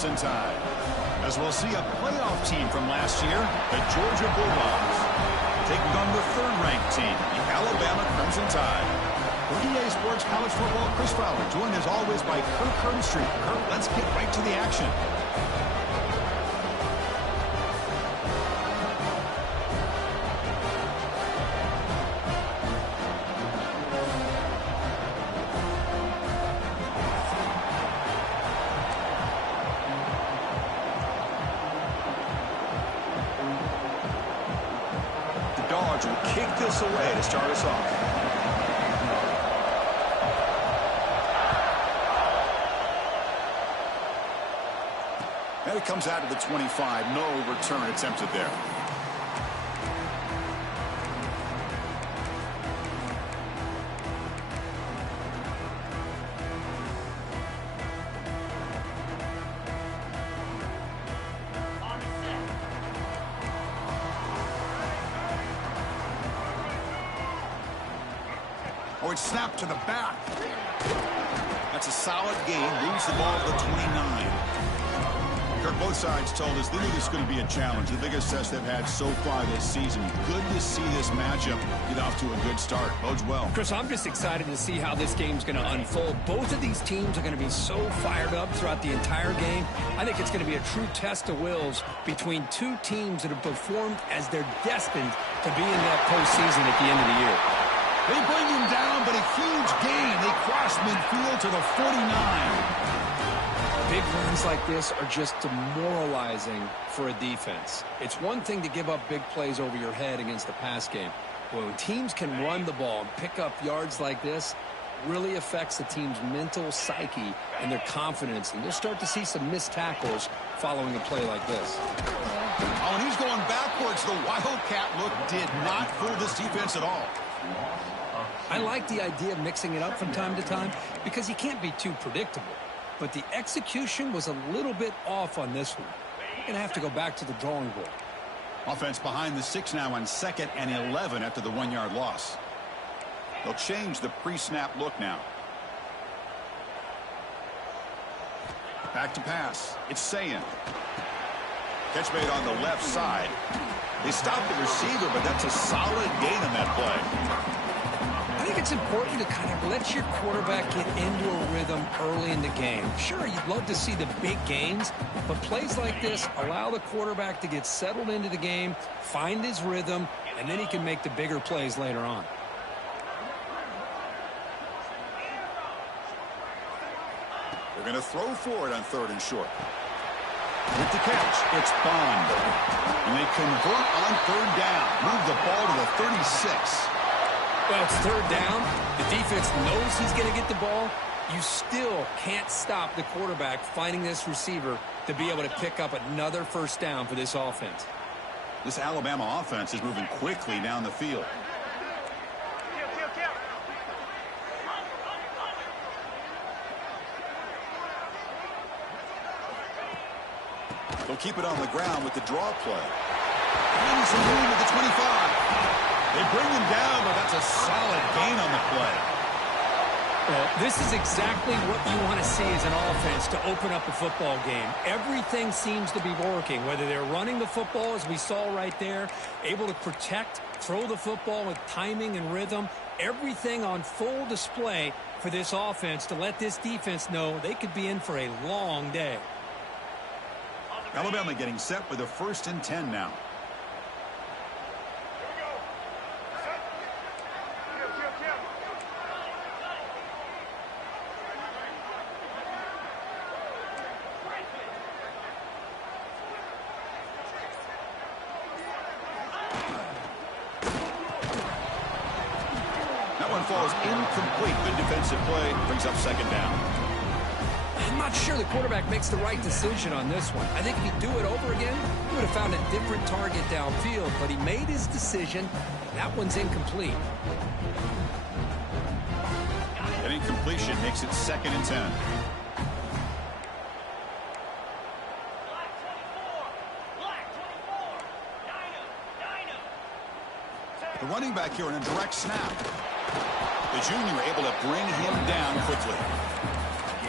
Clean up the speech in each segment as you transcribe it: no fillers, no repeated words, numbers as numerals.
Crimson Tide. As we'll see a playoff team from last year, the Georgia Bulldogs, taking on the third-ranked team, the Alabama Crimson Tide. For EA Sports College Football, Chris Fowler, joined as always by Kirk Herbstreit. Kirk, let's get right to the action. Dogs will kick this away to start us off. And it comes out to the 25. No return attempted there. Oh, it's snapped to the back. That's a solid gain. Moves the ball to the 29. Kirk, both sides told us they knew this was going to be a challenge. The biggest test they've had so far this season. Good to see this matchup get off to a good start. Bodes well. Chris, I'm just excited to see how this game's going to unfold. Both of these teams are going to be so fired up throughout the entire game. I think it's going to be a true test of wills between two teams that have performed as they're destined to be in that postseason at the end of the year. They bring him down, but a huge gain. They cross midfield to the 49. Big runs like this are just demoralizing for a defense. It's one thing to give up big plays over your head against the pass game. But when teams can run the ball and pick up yards like this, really affects the team's mental psyche and their confidence. And you'll start to see some missed tackles following a play like this. Oh, and he's going backwards. The Wildcat look did not fool this defense at all. I like the idea of mixing it up from time to time because you can't be too predictable. But the execution was a little bit off on this one. You're going to have to go back to the drawing board. Offense behind the 6 now on 2nd and 11 after the 1-yard loss. They'll change the pre-snap look now. Back to pass. It's Sayin. Catch made on the left side. They stopped the receiver, but that's a solid gain on that play. I think it's important to kind of let your quarterback get into a rhythm early in the game. Sure, you'd love to see the big gains, but plays like this allow the quarterback to get settled into the game, find his rhythm, and then he can make the bigger plays later on. They're going to throw for it on 3rd and short. With the catch, it's Bond. And they convert on 3rd down. Move the ball to the 36. Well, it's 3rd down. The defense knows he's going to get the ball. You still can't stop the quarterback finding this receiver to be able to pick up another 1st down for this offense. This Alabama offense is moving quickly down the field. They'll keep it on the ground with the draw play. And some room at the 25. They bring him down, but that's a solid gain on the play. Well, this is exactly what you want to see as an offense to open up a football game. Everything seems to be working, whether they're running the football, as we saw right there, able to protect, throw the football with timing and rhythm, everything on full display for this offense to let this defense know they could be in for a long day. Alabama getting set with a 1st and 10 now. That one falls incomplete. Good defensive play. Brings up 2nd down. I'm not sure the quarterback makes the right decision on this one. I think if he'd do it over again, he would have found a different target downfield, but he made his decision. That one's incomplete. An incompletion makes it 2nd and 10. The running back here in a direct snap. The junior able to bring him down quickly.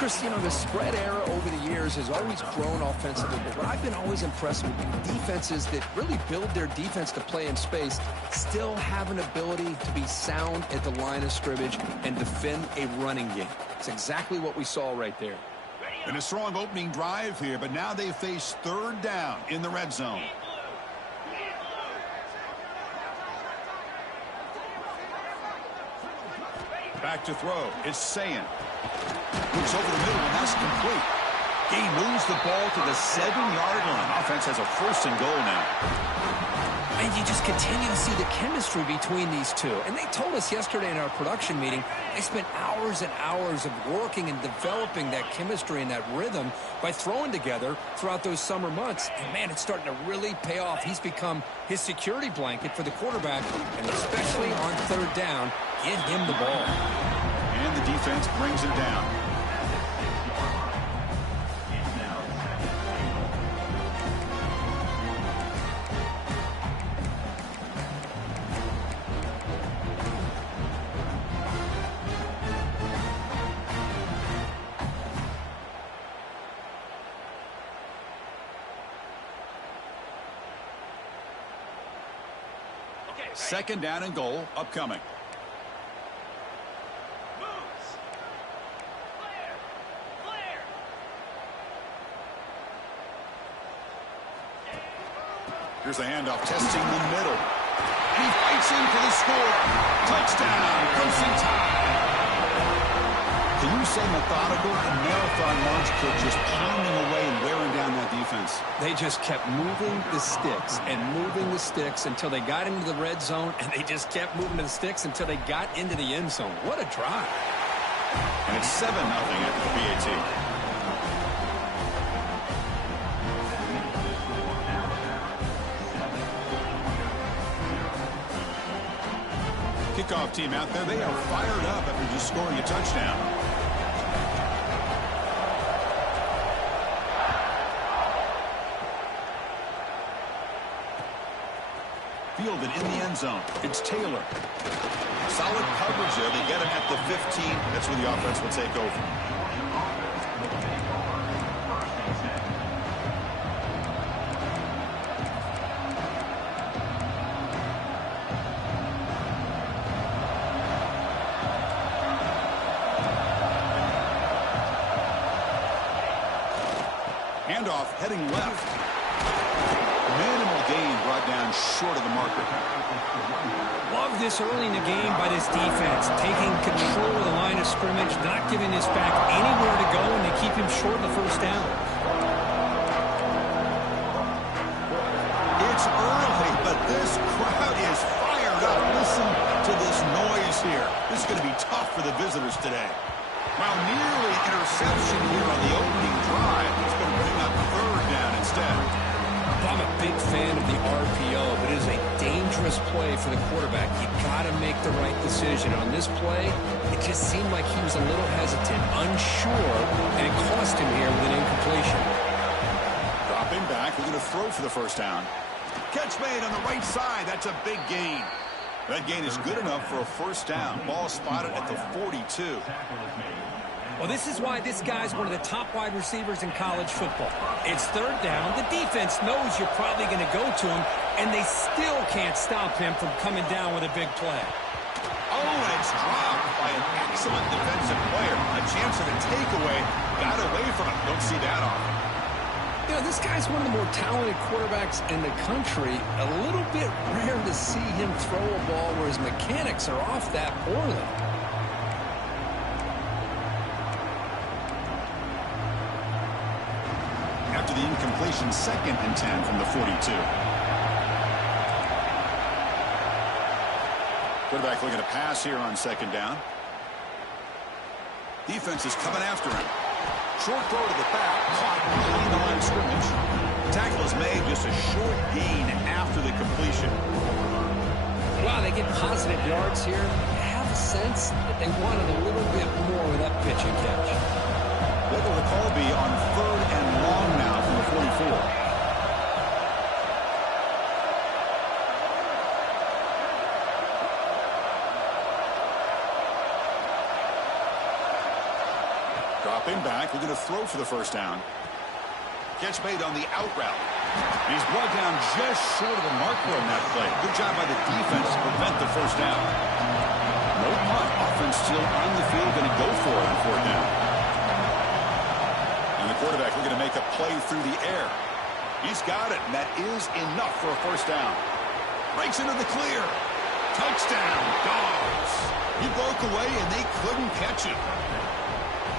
Chris, the spread era over the years has always grown offensively, but what I've been always impressed with defenses that really build their defense to play in space still have an ability to be sound at the line of scrimmage and defend a running game. It's exactly what we saw right there. And a strong opening drive here, but now they face third down in the red zone. Back to throw. It's Sayin. Moves over the middle, and that's complete. He moves the ball to the 7-yard line. Offense has a 1st and goal now. And you just continue to see the chemistry between these two. And they told us yesterday in our production meeting, they spent hours and hours of working and developing that chemistry and that rhythm by throwing together throughout those summer months. And, man, it's starting to really pay off. He's become his security blanket for the quarterback, and especially on third down, get him the ball. And the defense brings him down. Second down and goal upcoming. Here's the handoff, testing the middle. He fights in for the score. Touchdown, closing time. Can you say methodical? A marathon march could just pounding away and wearing down that defense. They just kept moving the sticks and moving the sticks until they got into the red zone, and they just kept moving the sticks until they got into the end zone. What a drive. And it's 7-0 after the PAT. Kickoff team out there, they are fired up after just scoring a touchdown. Fielded in the end zone. It's Taylor. Solid coverage there. They get him at the 15. That's where the offense will take over. Handoff heading left. Minimal gain brought down short of the marker. Love this early in the game by this defense, taking control of the line of scrimmage, not giving this back anywhere to go, and they keep him short of the first down. It's early, but this crowd is fired up. Listen to this noise here. This is going to be tough for the visitors today. While nearly interception here on the opening drive, it's going to bring up third down instead. I'm a big fan of the RPO, but it is a dangerous play for the quarterback. You got to make the right decision. On this play, it just seemed like he was a little hesitant, unsure, and it cost him here with an incompletion. Dropping back, we're going to throw for the first down. Catch made on the right side. That's a big gain. That gain is good enough for a first down. Ball spotted at the 42. Well, this is why this guy's one of the top wide receivers in college football. It's third down. The defense knows you're probably going to go to him, and they still can't stop him from coming down with a big play. Oh, and it's dropped by an excellent defensive player. A chance at a takeaway. Got away from it. Don't see that often. This guy's one of the more talented quarterbacks in the country. A little bit rare to see him throw a ball where his mechanics are off that poorly. After the incompletion, 2nd and 10 from the 42. Quarterback looking to pass here on 2nd down. Defense is coming after him. Short throw to the back, caught behind the line of scrimmage. The tackle is made, just a short gain after the completion. Wow, they get positive yards here. I have a sense that they wanted a little bit more with that pitch and catch. What will the call be on 3rd and long now from the 44? Dropping back. quarterback looking to throw for the first down. Catch made on the out route. He's brought down just short of the marker on that play. Good job by the defense to prevent the first down. No punt. Offense still on the field, going to go for it on fourth down. And the quarterback looking to make a play through the air. He's got it, and that is enough for a first down. Breaks into the clear. Touchdown, Dogs. He broke away, and they couldn't catch him.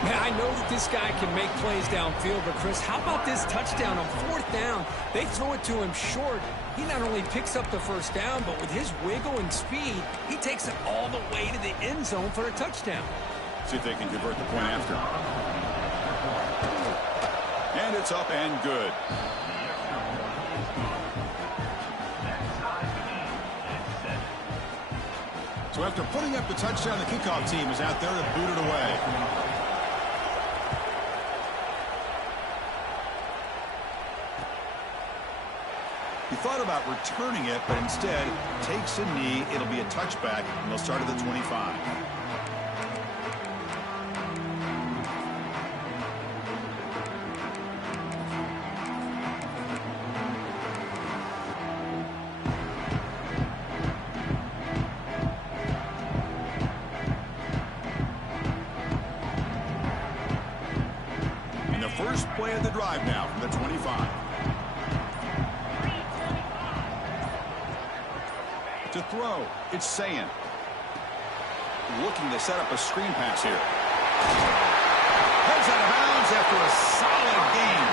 Man, I know that this guy can make plays downfield, but Chris, how about this touchdown on fourth down? They throw it to him short. He not only picks up the first down, but with his wiggle and speed, he takes it all the way to the end zone for a touchdown. See if they can convert the point after. And it's up and good. So after putting up the touchdown, the kickoff team is out there to boot it away. He thought about returning it, but instead takes a knee. It'll be a touchback, and they'll start at the 25. And the first play of the drive now from the 25. To throw, it's Sayin. Looking to set up a screen pass here. Heads out of bounds after a solid game.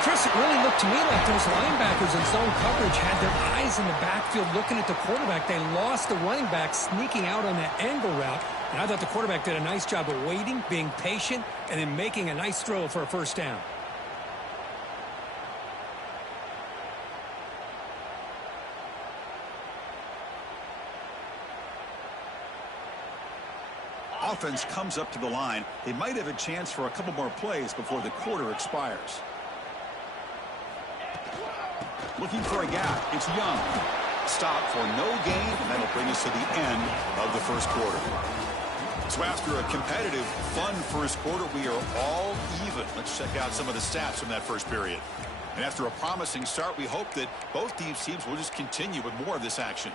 Chris, it really looked to me like those linebackers in zone coverage had their eyes in the backfield looking at the quarterback. They lost the running back sneaking out on that angle route. And I thought the quarterback did a nice job of waiting, being patient, and then making a nice throw for a first down. Offense comes up to the line. They might have a chance for a couple more plays before the quarter expires. Looking for a gap. It's Young. Stop for no gain, and that'll bring us to the end of the first quarter. So after a competitive, fun first quarter, we are all even. Let's check out some of the stats from that first period. And after a promising start, we hope that both these teams will just continue with more of this action.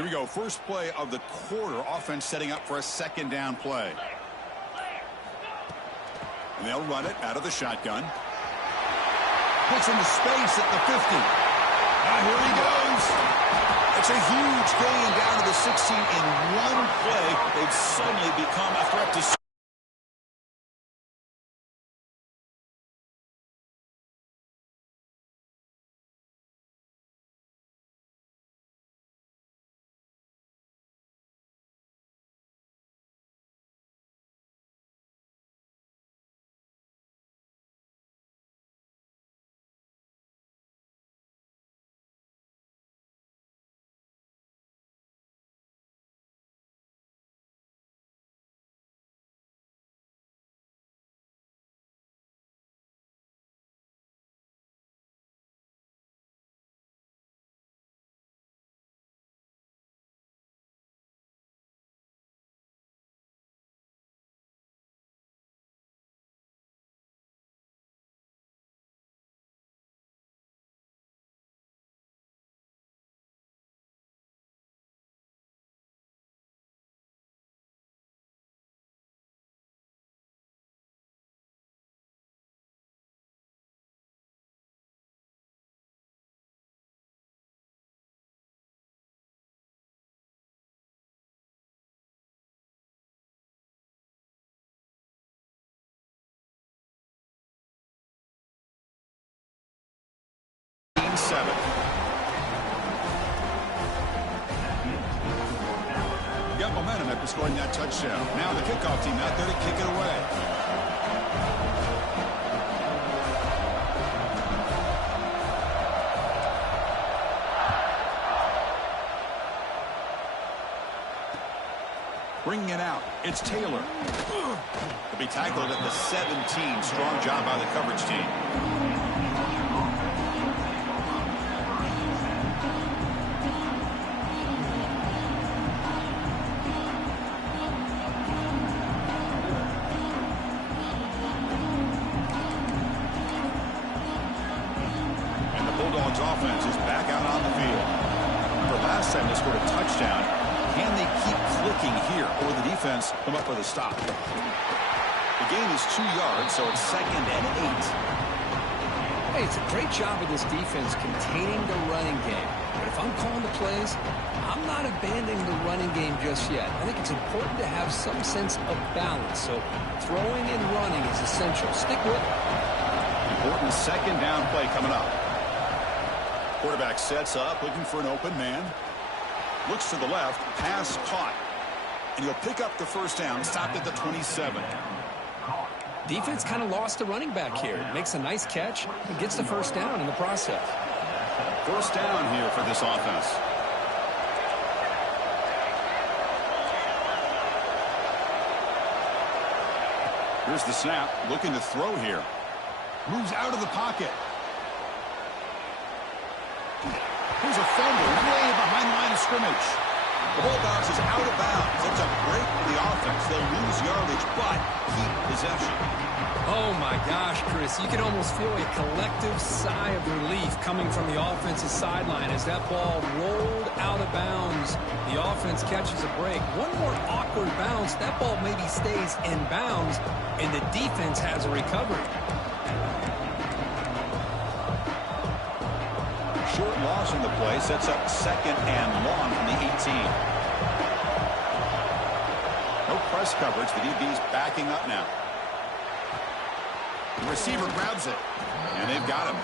Here we go. First play of the quarter. Offense setting up for a second down play. And they'll run it out of the shotgun. Puts into space at the 50. Here he goes. It's a huge gain down to the 16 in one play. They've suddenly become a threat to... Got momentum after scoring that touchdown. Now the kickoff team out there to kick it away. Bringing it out, it's Taylor. He'll be tackled at the 17. Strong job by the coverage team. And the Bulldogs offense is back out on the field. Remember last time they scored a touchdown. Can they keep clicking here, or the defense come up with a stop? The gain is 2 yards, so it's 2nd and 8. Hey, it's a great job of this defense containing the running game. But if I'm calling the plays, I'm not abandoning the running game just yet. I think it's important to have some sense of balance. So throwing and running is essential. Stick with it. Important 2nd down play coming up. Quarterback sets up, looking for an open man. Looks to the left, pass caught. And he'll pick up the 1st down, stopped at the 27. Defense kind of lost the running back here. Makes a nice catch and gets the 1st down in the process. 1st down here for this offense. Here's the snap, looking to throw here. Moves out of the pocket. Here's a fumble way behind the line of scrimmage. The Bulldogs is out of bounds. It's a break for the offense. They'll lose yardage, but keep possession. Oh, my gosh, Chris. You can almost feel a collective sigh of relief coming from the offensive sideline as that ball rolled out of bounds. The offense catches a break. One more awkward bounce. That ball maybe stays in bounds, and the defense has a recovery. Short loss in the play sets up 2nd and long from the 18. No press coverage. The DB's backing up now. The receiver grabs it, and they've got him.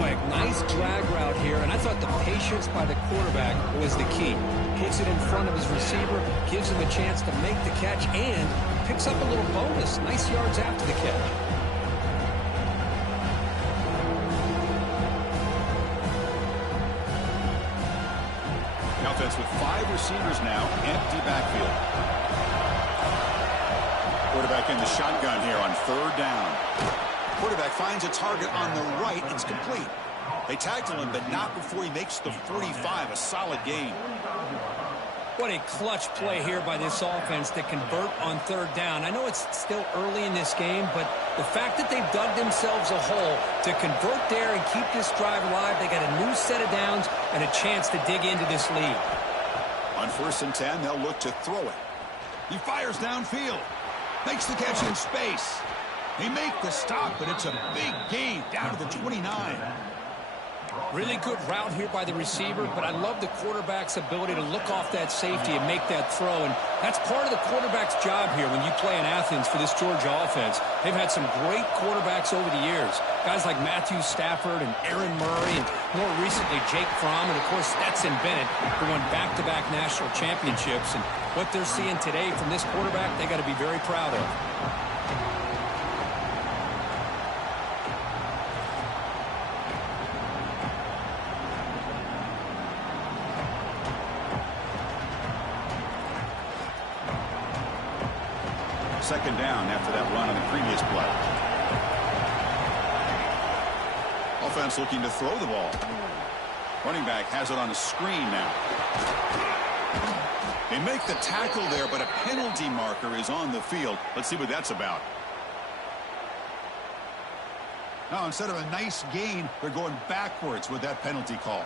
Boy, nice drag route here, and I thought the patience by the quarterback was the key. Puts it in front of his receiver, gives him a chance to make the catch, and picks up a little bonus. Nice yards after the catch. Offense with 5 receivers now, empty backfield. Quarterback in the shotgun here on 3rd down. Quarterback finds a target on the right. It's complete. They tackle him, but not before he makes the 45. A solid gain. What a clutch play here by this offense to convert on 3rd down. I know it's still early in this game, but the fact that they've dug themselves a hole to convert there and keep this drive alive, they got a new set of downs and a chance to dig into this lead. On 1st and 10, they'll look to throw it. He fires downfield. Makes the catch in space. They make the stop, but it's a big gain down to the 29. Really good route here by the receiver, but I love the quarterback's ability to look off that safety and make that throw. And that's part of the quarterback's job here when you play in Athens for this Georgia offense. They've had some great quarterbacks over the years. Guys like Matthew Stafford and Aaron Murray, and more recently Jake Fromm, and of course Stetson Bennett, who won back-to-back national championships. And what they're seeing today from this quarterback, they got to be very proud of. Second down after that run on the previous play. Offense looking to throw the ball. Running back has it on a screen now. They make the tackle there, but a penalty marker is on the field. Let's see what that's about. Now, instead of a nice gain, they're going backwards with that penalty call.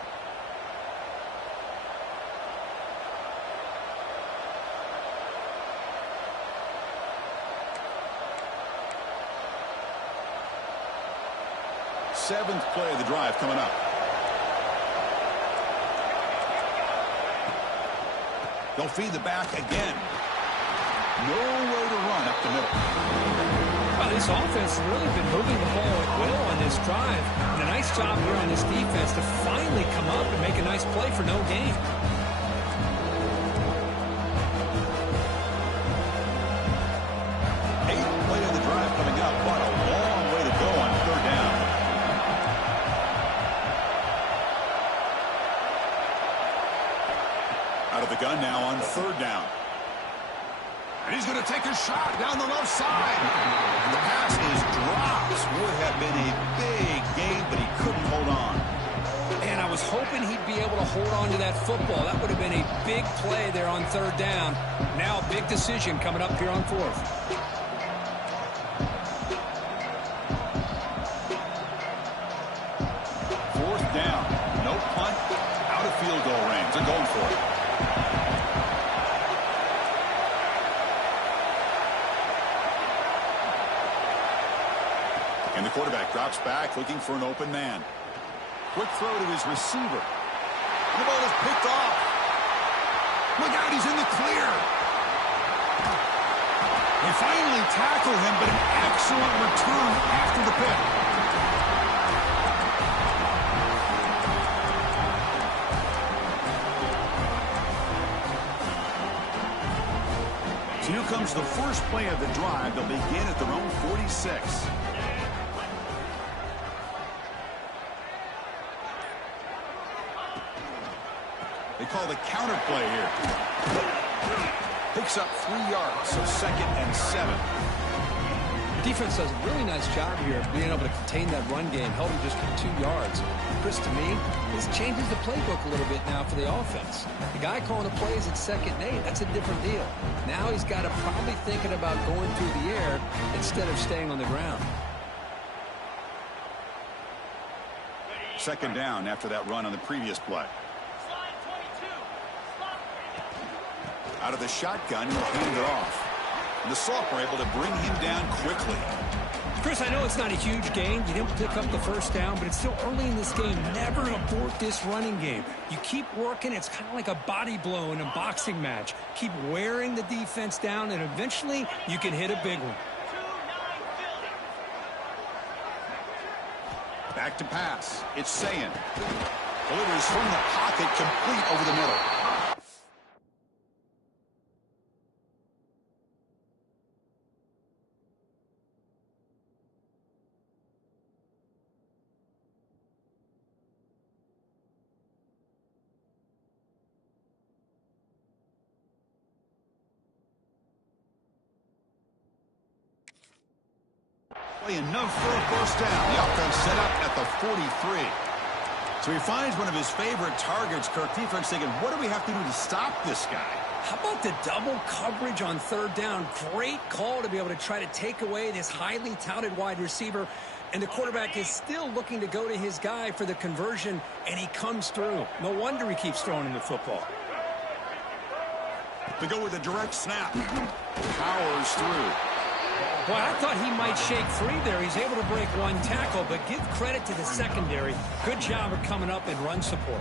Seventh play of the drive coming up. They'll feed the back again. Nowhere to run up the middle. Well, this offense has really been moving the ball at will on this drive. And a nice job here on this defense to finally come up and make a nice play for no gain. Eighth play of the drive coming up. What a long way to go on 3rd down. Out of the gun now on 3rd down. And he's going to take a shot down the left side. And the pass is dropped. Would have been a big gain, but he couldn't hold on. And I was hoping he'd be able to hold on to that football. That would have been a big play there on third down. Now a big decision coming up here on fourth. Fourth down. No punt. Out of field goal range. They're going for it. And the quarterback drops back looking for an open man. Quick throw to his receiver. And the ball is picked off. Look out, he's in the clear. They finally tackle him, but an excellent return after the pick. So here comes the first play of the drive. They'll begin at their own 46. They call the counter play here. Picks up 3 yards, so 2nd and 7. Defense does a really nice job here of being able to contain that run game, held him just for 2 yards. Chris, to me, this changes the playbook a little bit now for the offense. The guy calling the plays at 2nd and 8, that's a different deal. Now he's got to probably thinking about going through the air instead of staying on the ground. 2nd down after that run on the previous play. Out of the shotgun, he'll hand it off. And the Salts were able to bring him down quickly. Chris, I know it's not a huge gain. You didn't pick up the first down, but it's still early in this game. Never abort this running game. You keep working. It's kind of like a body blow in a boxing match. Keep wearing the defense down, and eventually you can hit a big one. Back to pass. It's Sayin. Delivers from the pocket, complete over the middle. Enough for a first down. The offense set up at the 43. So he finds one of his favorite targets. Kirk, defense thinking, what do we have to do to stop this guy? How about the double coverage on third down? Great call to be able to try to take away this highly touted wide receiver. And the quarterback is still looking to go to his guy for the conversion, and he comes through. No wonder he keeps throwing him the football. To go with a direct snap. Powers through. Boy, I thought he might shake free there. He's able to break one tackle, but give credit to the secondary. Good job of coming up and run support.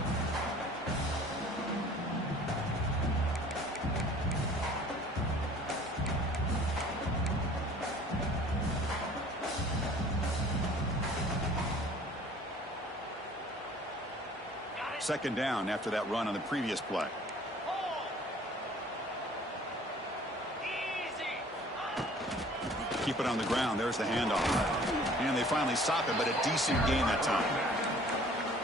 Second down after that run on the previous play. Keep it on the ground. There's the handoff. And they finally stop it, but a decent gain that time.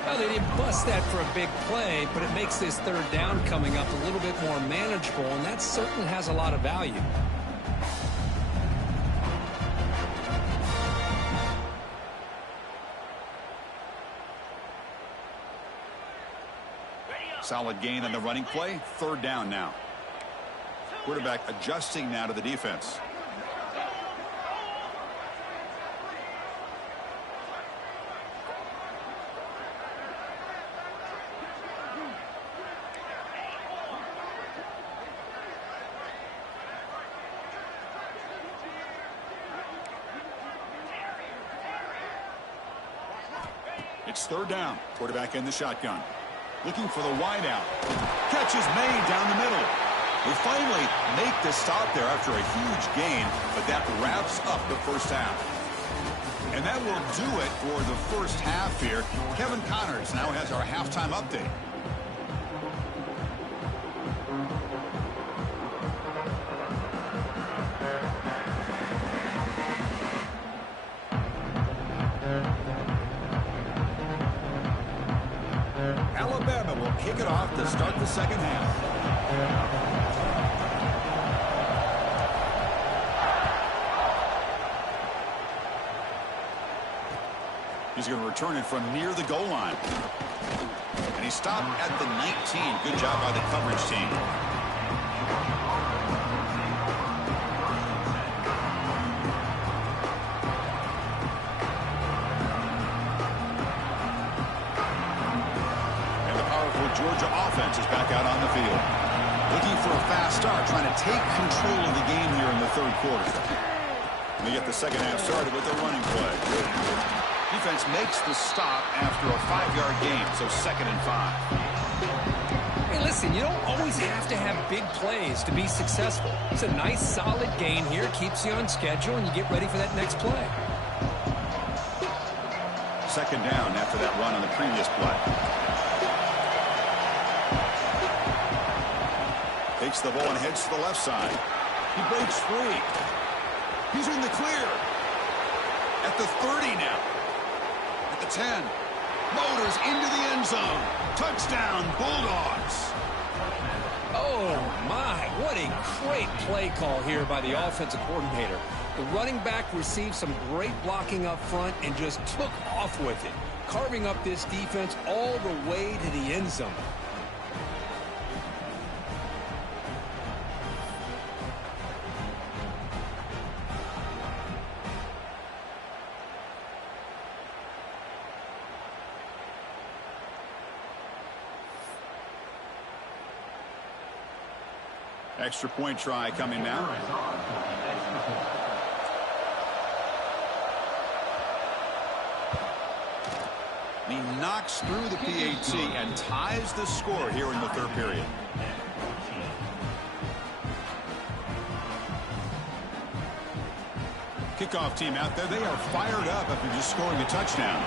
Well, they didn't bust that for a big play, but it makes this third down coming up a little bit more manageable, and that certainly has a lot of value. Solid gain on the running play. Third down now. Quarterback adjusting now to the defense. It's third down. Quarterback in the shotgun. Looking for the wideout. Catch is made down the middle. They finally make the stop there after a huge gain, but that wraps up the first half. And that will do it for the first half here. Kevin Connors now has our halftime update. Alabama will kick it off to start the second half. He's going to return it from near the goal line. And he stopped at the 19. Good job by the coverage team. And the powerful Georgia offense is back out on the field. Looking for a fast start, trying to take control of the game here in the third quarter. And they get the second half started with a running play. Defense makes the stop after a 5-yard gain, so 2nd and 5. Hey, listen, you don't always have to have big plays to be successful. It's a nice, solid gain here, keeps you on schedule, and you get ready for that next play. 2nd down after that run on the previous play. Takes the ball and heads to the left side. He breaks free. He's in the clear. At the 30 now. At the 10. Motors into the end zone. Touchdown, Bulldogs. Oh, my. What a great play call here by the offensive coordinator. The running back received some great blocking up front and just took off with it, carving up this defense all the way to the end zone. Extra point try coming now. He knocks through the PAT and ties the score here in the third period. Kickoff team out there. They are fired up after just scoring a touchdown.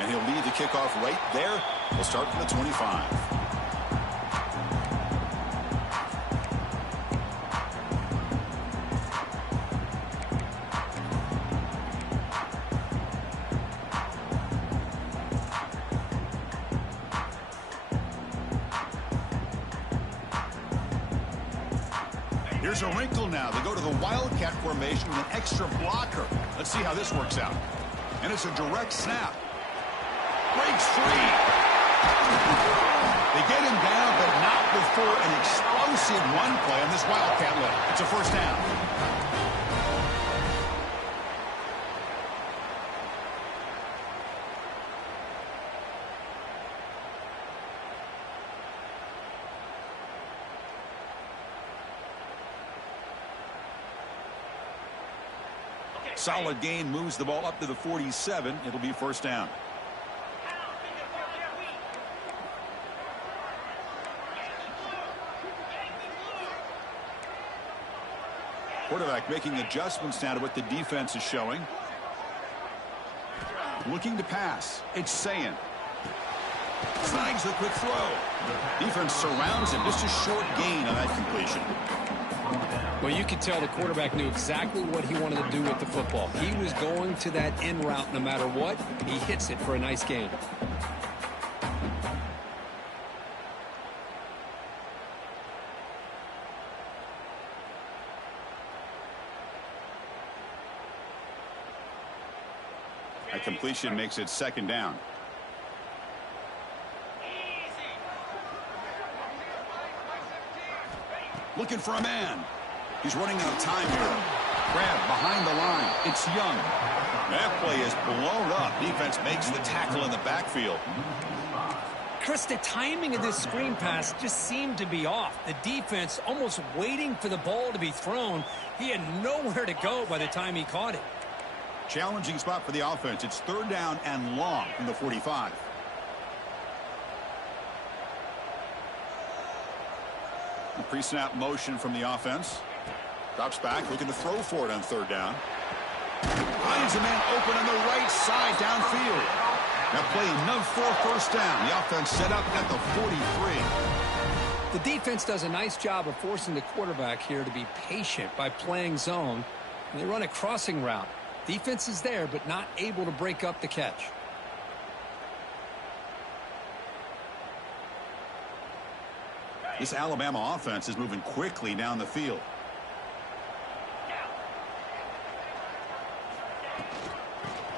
And he'll lead the kickoff right there. We'll start from the 25. Here's a wrinkle now. They go to the Wildcat formation with an extra blocker. Let's see how this works out. And it's a direct snap. Breaks free. They get him down, but not before an explosive run play on this Wildcat leg. It's a first down. Solid gain, moves the ball up to the 47. It'll be first down. Quarterback making adjustments now to what the defense is showing. Looking to pass. It's Sayin. Snags the quick throw. Defense surrounds him. Just a short gain on that completion. Well, you could tell the quarterback knew exactly what he wanted to do with the football. He was going to that in route no matter what. He hits it for a nice gain. That completion makes it second down. Looking for a man. He's running out of time here. Grab behind the line. It's Young. That play is blown up. Defense makes the tackle in the backfield. Chris, the timing of this screen pass just seemed to be off. The defense almost waiting for the ball to be thrown. He had nowhere to go by the time he caught it. Challenging spot for the offense. It's third down and long from the 45. The pre-snap motion from the offense. Drops back, looking to throw for it on third down. Finds a man open on the right side downfield. Now play enough for a first down. The offense set up at the 43. The defense does a nice job of forcing the quarterback here to be patient by playing zone. And they run a crossing route. Defense is there, but not able to break up the catch. This Alabama offense is moving quickly down the field.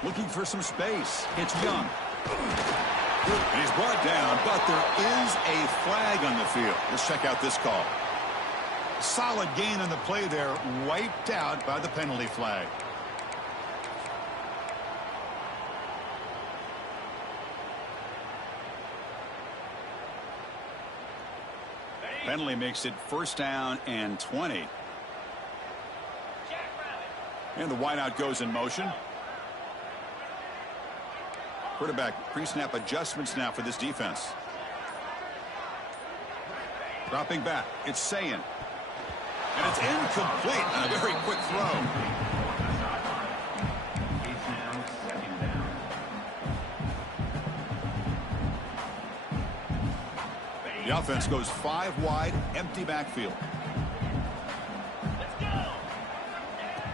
Looking for some space. It's Young. And he's brought down, but there is a flag on the field. Let's check out this call. Solid gain on the play there, wiped out by the penalty flag. Penalty makes it 1st down and 20. And the wideout goes in motion. Quarterback pre-snap adjustments now for this defense. Dropping back. It's Sayin. And it's incomplete on a very quick throw. The offense goes 5 wide, empty backfield.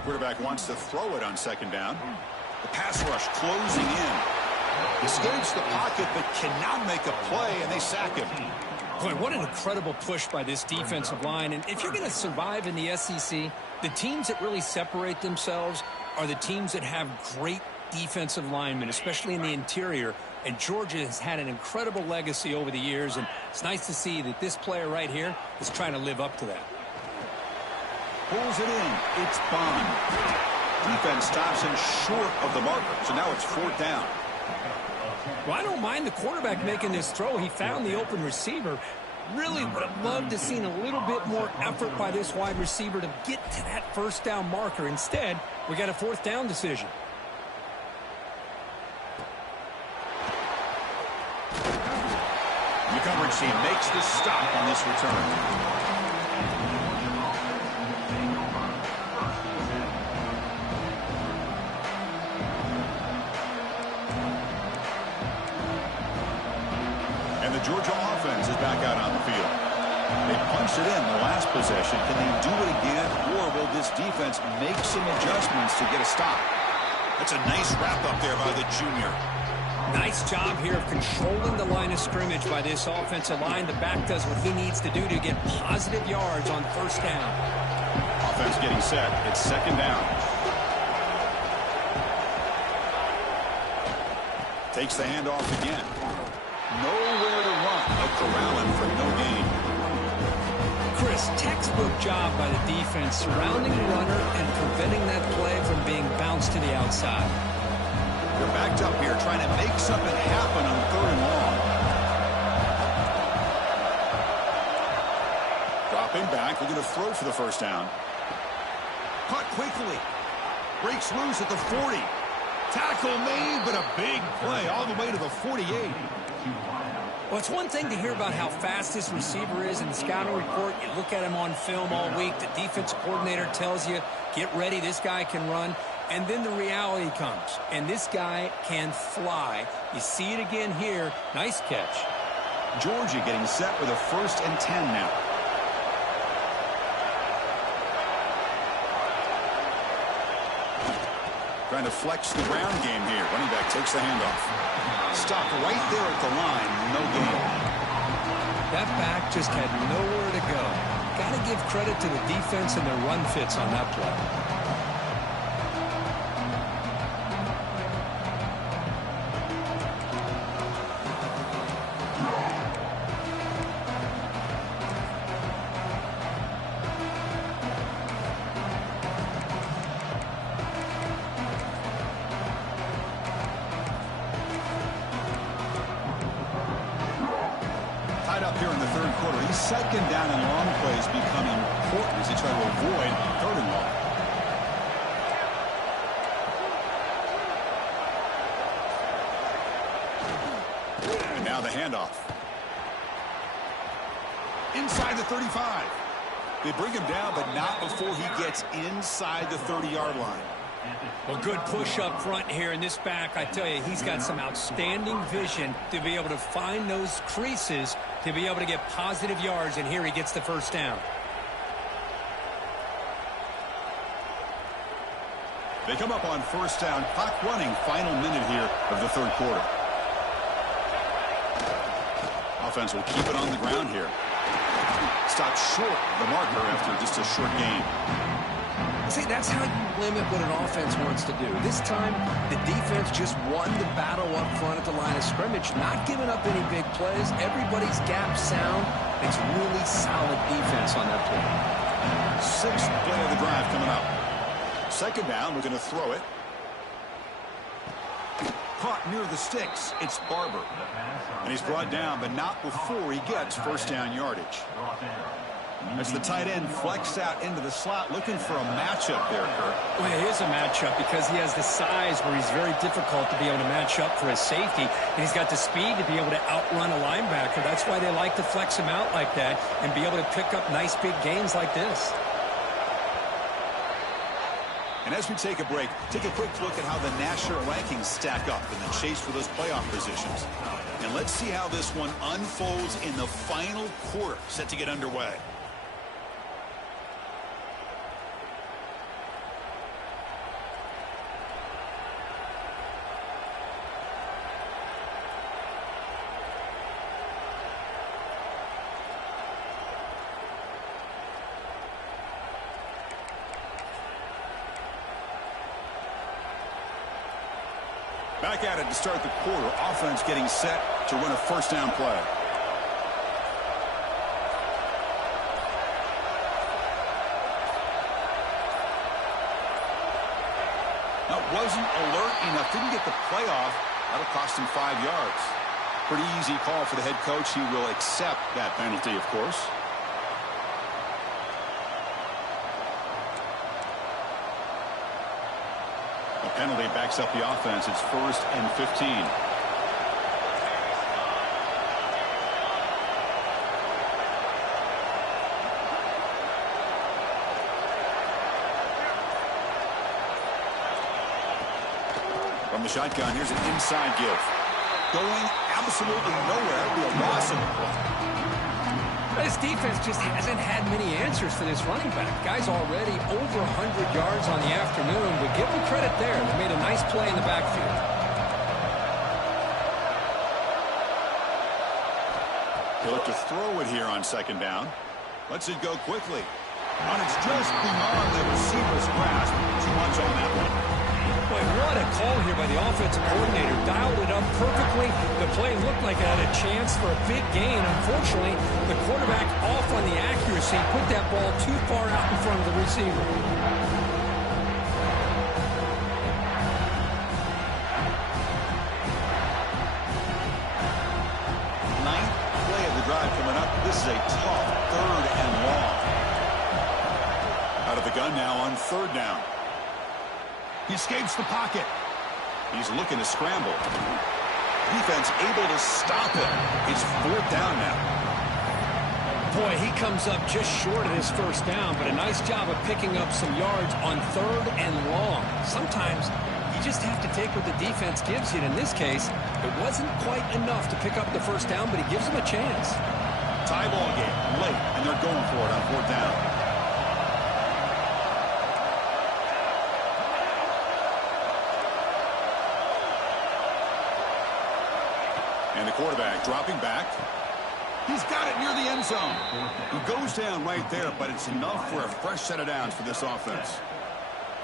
Quarterback wants to throw it on 2nd down. The pass rush closing in. Escapes the pocket but cannot make a play, and they sack him. Boy, what an incredible push by this defensive line. And if you're going to survive in the SEC, the teams that really separate themselves are the teams that have great defensive linemen, especially in the interior. And Georgia has had an incredible legacy over the years, and it's nice to see that this player right here is trying to live up to that. Pulls it in. It's Bond. Defense stops him short of the marker, so now it's 4th down. Well, I don't mind the quarterback making this throw. He found the open receiver. Really would have loved to have seen a little bit more effort by this wide receiver to get to that 1st down marker. Instead, we got a 4th down decision. The coverage team makes the stop on this return. And the Georgia offense is back out on the field. They punched it in the last possession. Can they do it again, or will this defense make some adjustments to get a stop? That's a nice wrap-up there by the junior. Nice job here of controlling the line of scrimmage by this offensive line. The back does what he needs to do to get positive yards on 1st down. Offense getting set. It's 2nd down. Takes the handoff again. Nowhere to run. A corralling for no gain. Chris, textbook job by the defense surrounding the runner and preventing that play from being bounced to the outside. They're backed up here trying to make something happen on 3rd and long. Dropping back, looking to throw for the 1st down. Caught quickly. Breaks loose at the 40. Tackle made, but a big play all the way to the 48. Well, it's one thing to hear about how fast this receiver is in the scouting report. You look at him on film all week. The defensive coordinator tells you, get ready, this guy can run. And then the reality comes, and this guy can fly. You see it again here. Nice catch. Georgia getting set with a 1st and 10 now. Trying to flex the ground game here. Running back takes the handoff. Stopped right there at the line. No gain. That back just had nowhere to go. Got to give credit to the defense and their run fits on that play. Up here in the 3rd quarter. These 2nd down and long plays become important as they try to avoid 3rd and long. And now the handoff. Inside the 35. They bring him down, but not before he gets inside the 30-yard line. Well, good push up front here in this back. I tell you, he's got some outstanding vision to be able to find those creases to be able to get positive yards, and here he gets the 1st down. They come up on 1st down. Clock running, final minute here of the 3rd quarter. Offense will keep it on the ground here. Stopped short of the marker after just a short gain. See, that's how you limit what an offense wants to do. This time, the defense just won the battle up front at the line of scrimmage, not giving up any big plays. Everybody's gap sound. It's really solid defense on that play. Sixth play of the drive coming up. Second down, we're going to throw it. Caught near the sticks. It's Barber. And he's brought down, but not before he gets first down yardage. As the tight end flexed out into the slot, looking for a matchup there, Kurt. Well, it is a matchup because he has the size where he's very difficult to be able to match up for his safety, and he's got the speed to be able to outrun a linebacker. That's why they like to flex him out like that and be able to pick up nice big gains like this. And as we take a break, take a quick look at how the national rankings stack up in the chase for those playoff positions. And let's see how this one unfolds in the final quarter set to get underway. Back at it to start the quarter. Offense getting set to run a first down play. That wasn't alert enough. Didn't get the play off. That'll cost him 5 yards. Pretty easy call for the head coach. He will accept that penalty, of course. Penalty backs up the offense. It's 1st and 15. From the shotgun, here's an inside give. Going absolutely nowhere. It'll be a loss of the ball. This defense just hasn't had many answers for this running back. Guy's already over 100 yards on the afternoon, but give them credit there. They made a nice play in the backfield. He'll look to throw it here on second down. Lets it go quickly. And it's just beyond the receiver's grasp. Too much on that one. Boy, what a call here by the offensive coordinator. Dialed it up perfectly. The play looked like it had a chance for a big gain. Unfortunately, the quarterback off on the accuracy, put that ball too far out in front of the receiver. Ninth play of the drive coming up. This is a tough 3rd and long. Out of the gun now on 3rd down. He escapes the pocket. He's looking to scramble. Defense able to stop him. It's 4th down now. Boy, he comes up just short of his first down, but a nice job of picking up some yards on 3rd and long. Sometimes you just have to take what the defense gives you. And in this case, it wasn't quite enough to pick up the first down, but he gives them a chance. Tie ball game late, and they're going for it on 4th down. And the quarterback dropping back. He's got it near the end zone. He goes down right there, but it's enough for a fresh set of downs for this offense.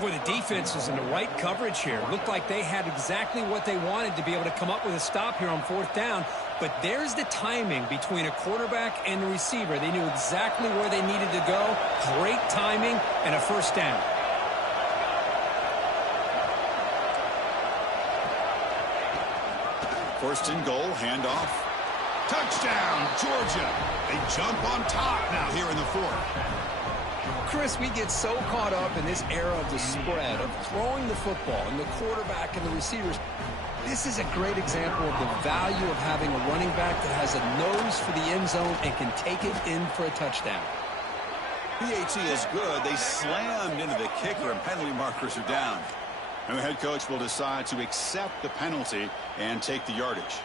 Boy, the defense was in the right coverage here. Looked like they had exactly what they wanted to be able to come up with a stop here on 4th down. But there's the timing between a quarterback and the receiver. They knew exactly where they needed to go. Great timing and a first down. First and goal, handoff. Touchdown, Georgia. They jump on top now here in the 4th. Chris, we get so caught up in this era of the spread, of throwing the football, and the quarterback and the receivers. This is a great example of the value of having a running back that has a nose for the end zone and can take it in for a touchdown. PAT is good. They slammed into the kicker, and penalty markers are down. And the head coach will decide to accept the penalty and take the yardage.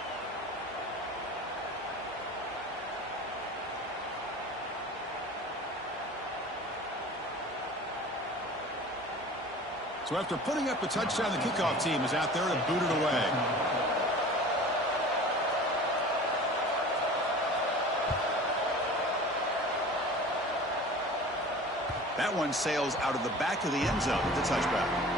So after putting up a touchdown, the kickoff team is out there to boot it away. That one sails out of the back of the end zone with the touchback.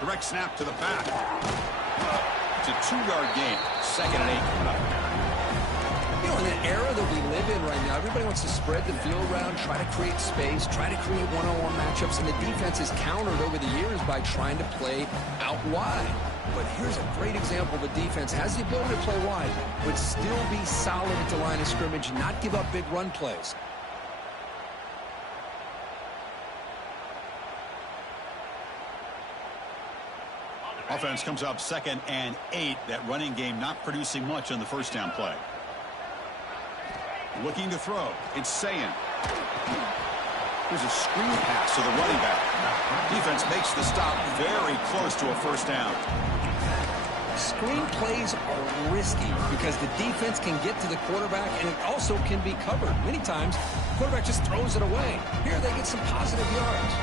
Direct snap to the back. It's a 2-yard gain. 2nd and 8 coming up. You know, in the era that we live in right now, everybody wants to spread the field around, try to create space, try to create one-on-one matchups, and the defense is countered over the years by trying to play out wide. But here's a great example of a defense has the ability to play wide, but still be solid at the line of scrimmage, not give up big run plays. Offense comes up 2nd and 8. That running game not producing much on the first down play. Looking to throw. It's Sayin. There's a screen pass to the running back. Defense makes the stop very close to a first down. Screen plays are risky because the defense can get to the quarterback and it also can be covered. Many times, the quarterback just throws it away. Here they get some positive yards.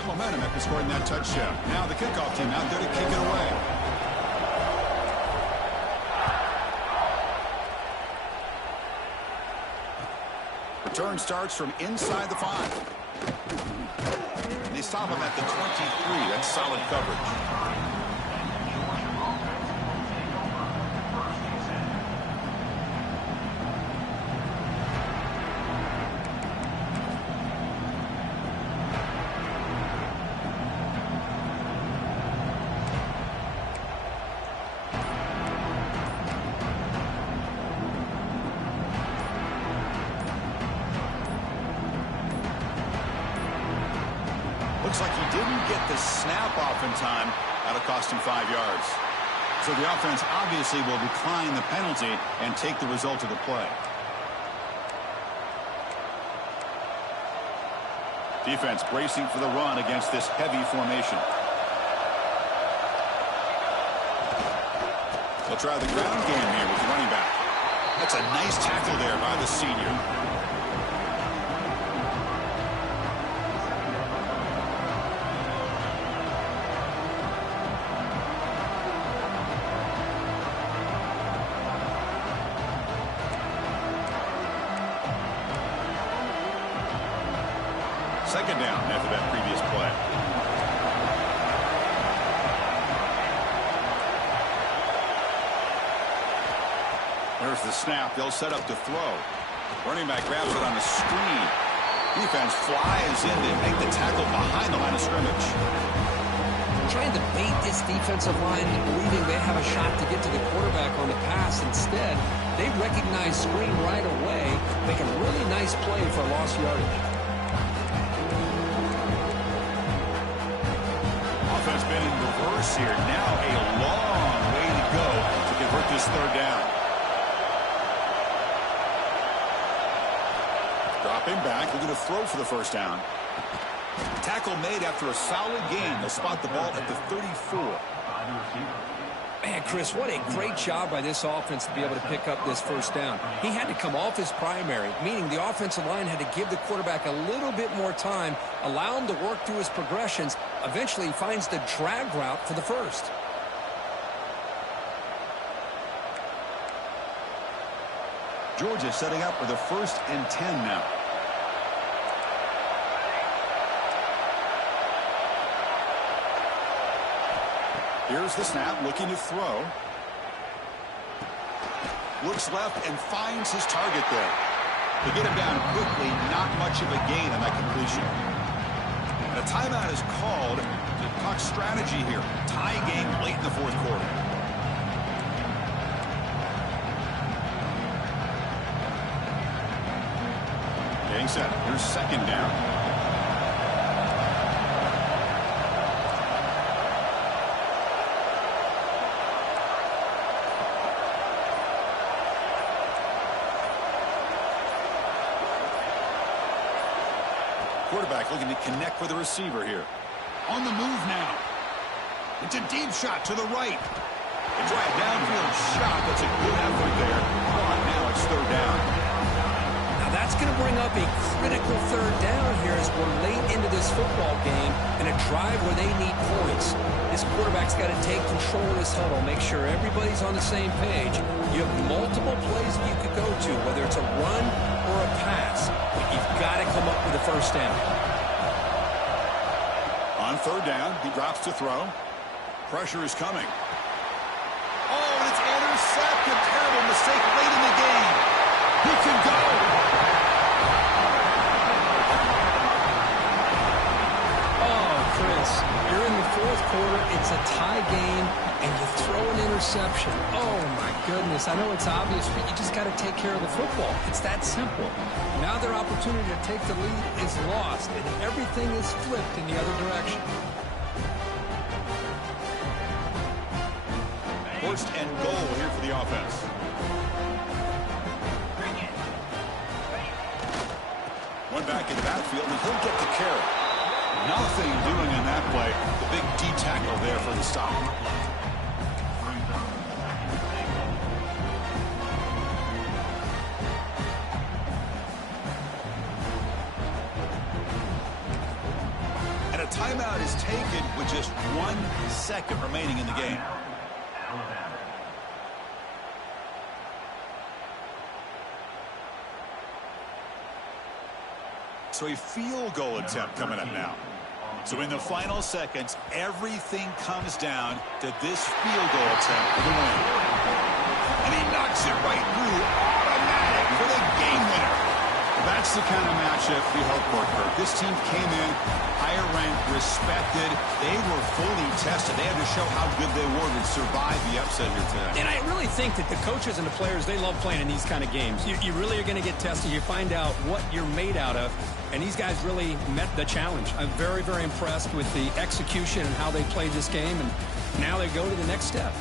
got momentum after scoring that touchdown. Now the kickoff team out there to kick it away. Return starts from inside the 5. And they stop him at the 23. That's solid coverage. Looks like he didn't get the snap off in time. That'll cost him 5 yards. So the offense obviously will decline the penalty and take the result of the play. Defense bracing for the run against this heavy formation. They'll try the ground game here with the running back. That's a nice tackle there by the senior. Second down after that previous play. There's the snap. They'll set up to throw. Running back grabs it on a screen. Defense flies in to make the tackle behind the line of scrimmage. Trying to bait this defensive line, believing they have a shot to get to the quarterback on the pass. Instead, they recognize screen right away, make a really nice play for lost yardage. Offense been in reverse here. Now a long way to go to convert this third down. Dropping back, looking to throw for the first down. Tackle made after a solid gain. They'll spot the ball at the 34. Man, Chris, what a great job by this offense to be able to pick up this first down. He had to come off his primary, meaning the offensive line had to give the quarterback a little bit more time, allow him to work through his progressions. Eventually, he finds the drag route for the first. Georgia setting up for the 1st and 10 now. Here's the snap, looking to throw. Looks left and finds his target there. To get him down quickly, not much of a gain on that completion. And a timeout is called to talk strategy here. Tie game late in the 4th quarter. Getting set. Here's second down. Quarterback looking to connect with the receiver here. On the move now. It's a deep shot to the right. A drive downfield shot. That's a good effort there. Now it's third down. Now that's going to bring up a critical third down here as we're late into this football game and a drive where they need points. This quarterback's got to take control of this huddle, make sure everybody's on the same page. You have multiple plays that you could go to, whether it's a run or a pass. But you've got to come up with a first down. On third down, he drops to throw. Pressure is coming. Oh, and it's intercepted. Terrible mistake late in the game. He can go. Oh, Chris, you're in the 4th quarter. It's a tie game, and you throw an interception. Oh, my goodness. I know it's obvious, but you just got to take care of the football. It's that simple. Now their opportunity to take the lead is lost, and everything is flipped in the other direction. 1st and goal here for the offense. One back in the backfield, and he'll get the carry. Nothing doing on that play. The big D tackle there for the stop. with just 1 second remaining in the game. So a field goal attempt coming up now. So in the final seconds, everything comes down to this field goal attempt for the win. And he knocks it right through, automatic for the game winner. That's the kind of matchup we hope for, Kirk. This team came in higher ranked, respected. They were fully tested. They had to show how good they were to survive the upset here today. And I really think that the coaches and the players, they love playing in these kind of games. You really are going to get tested. You find out what you're made out of. And these guys really met the challenge. I'm very, very impressed with the execution and how they played this game. And now they go to the next step.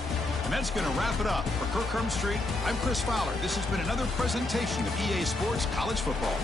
And that's going to wrap it up. For Kirk Hermstreet, I'm Chris Fowler. This has been another presentation of EA Sports College Football.